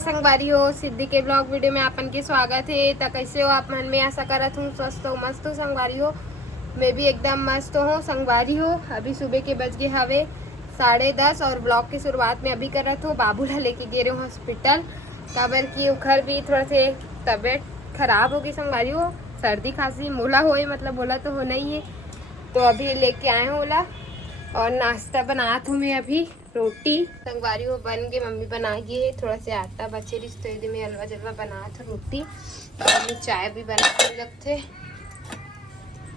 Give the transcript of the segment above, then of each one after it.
संगवारी हो सिद्धि के ब्लॉग वीडियो में आपन के स्वागत है। तो कैसे हो आप? मन में आशा करत हूँ स्वस्थ हो मस्त हो संगवारी हो। मैं भी एकदम मस्त हूँ संगवारी हो। अभी सुबह के बज गए हवे 10:30 और ब्लॉग की शुरुआत में अभी करत हूँ। बाबू ला लेके गए रहे हॉस्पिटल काबर की उखर भी थोड़ा से तबीयत खराब होगी संगवारी हो। सर्दी खांसी मोला होए मतलब बोला तो होना ही है। तो अभी लेके आए हैं ओला और नाश्ता बनात हूँ मैं अभी। रोटी संगवारी हो बन गए, मम्मी बना गई है। थोड़ा से आटा बचे रिश्ते में हलवा जलवा बना था रोटी और चाय भी बनाने लगते।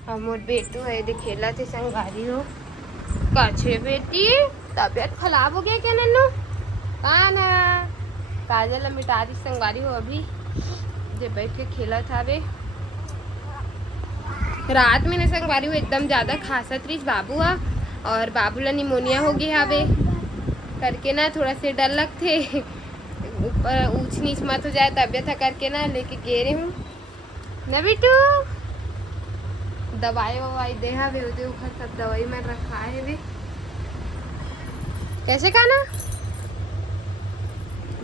और मोर बेटू है दे खेला थे संगवारी हो। काछे बेटी तबीयत खराब हो गया क्या नन्नू? कहाँ ना काजल मिटा रही संगवारी हो अभी जब बैठ के खेला था वे। रात में न संगवारी हो एकदम ज्यादा खासत रही बाबू हा और बाबू ला निमोनिया हो गया हवे करके ना थोड़ा से डर लगते ऊपर ऊंच नीच मत हो जाए तबियत है करके ना लेके गे रही हूँ न बेटू। दवाई ववाई दे हवे उदे ऊपर सब दवाई में रखा है वे। कैसे खाना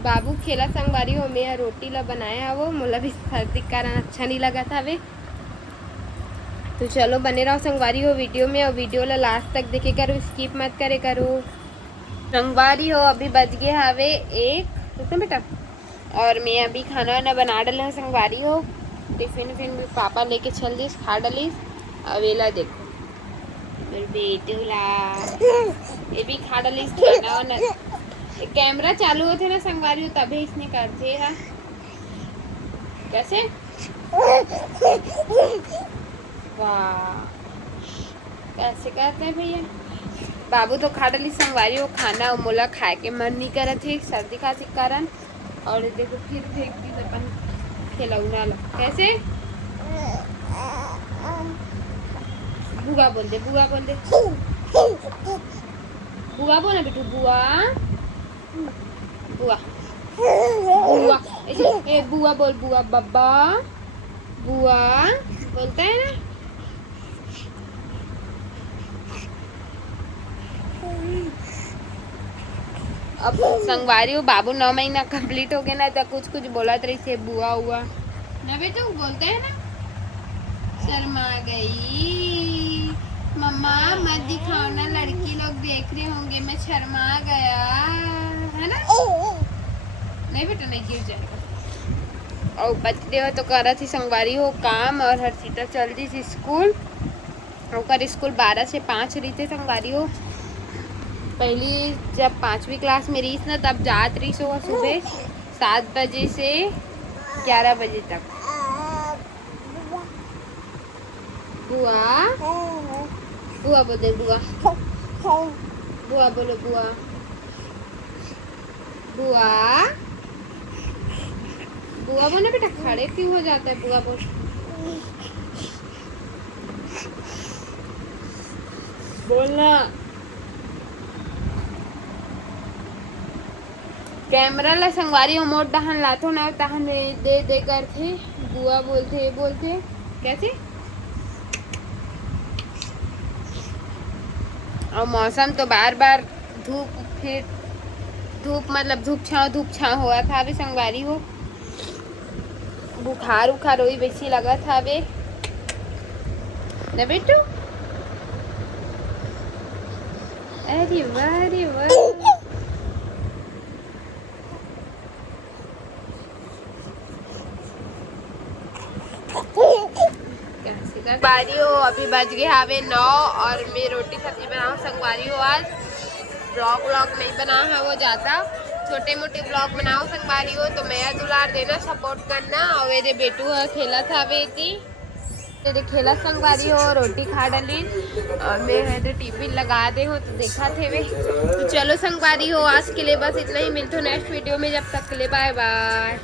बाबू खेला संगवारी हो मैं रोटी ला बनाया वो मोला भी सर्दी कारण अच्छा नहीं लगा था वे। तो चलो बने रहो संगवारी हो वीडियो में और वीडियो ला लास्ट तक देखे करो, स्किप मत करे करो संगवारी हो। अभी बज गए हवे 1 बेटा और मैं अभी खाना वाना बना डाले हूँ संगवारी हो। टिफिन विफिन भी पापा लेके चल दिस खा डालिस। अवेला देखो मेरे बेटू ला ये भी खा डालिस खाना वाना। कैमरा चालू होते ना संगवारी हो तभी इसने करते है कैसे। वाह कैसे करते हैं भैया। बाबू तो खा डाली संगवारी हो खाना मोला खाए के मन नहीं करे थे सर्दी खांसी के कारण। और देखो फिर फेंक दी अपन खिलौना कैसे। बुआ बोल दे बुआ बोल दे बुआ बोल ना बेटू बुआ बुआ बुआ ए बुआ बोल बुआ बब्बा बुआ बोलता है ना। अब संगवारी हो बाबू 9 महीना कंप्लीट हो गया ना तो कुछ कुछ बोला रही से बुआ हुआ ना बेटा बोलते हैं ना। शर्मा गई मम्मा मत दिखाओ ना लड़की लोग देख रहे होंगे मैं शर्मा गया है ना। नहीं बेटा नहीं गिर जाएगा। और बचते हो तो करा थी संगवारी हो काम और हर्षिता चल दी थी स्कूल और स्कूल 12 से 5 रही थे संगवारी हो। पहली जब 5वीं क्लास में रही ना तब जात रही सो सुबह 7 बजे से 11 बजे तक। बुआ बुआ बोल दे बुआ बुआ बोलो बुआ बुआ बुआ बोलो बेटा खड़े क्यों हो जाता है बुआ बोल बोलना। कैमरा ला संगवारी हो मोट दहन लातो ना तहन दे दे कर थे बुआ बोलते कैसे। और मौसम तो बार बार धूप फिर धूप मतलब धूप छाँव हुआ था अभी संगवारी हो। बुखार उखार वही बेसी लगा था अभी न बेटू। अरे वाह अरे वाह संगवारी हो अभी बज गए हवे 9 और मैं रोटी सब्जी बनाऊँ संगवारी हो। आज ब्लॉग नहीं बना है वो ज़्यादा छोटे मोटे ब्लॉग बनाओ संगवारी हो। तो मैं दुलार देना सपोर्ट करना। और मेरे बेटू खेला था बेटी तेरे खेला संगवारी हो रोटी खा डाली और मैं है तो टीवी लगा दे हो तो देखा थे वे। तो चलो संगवारी हो आज के लिए बस इतना ही। मिलते हो नेक्स्ट वीडियो में, जब तक के लिए बाय बाय।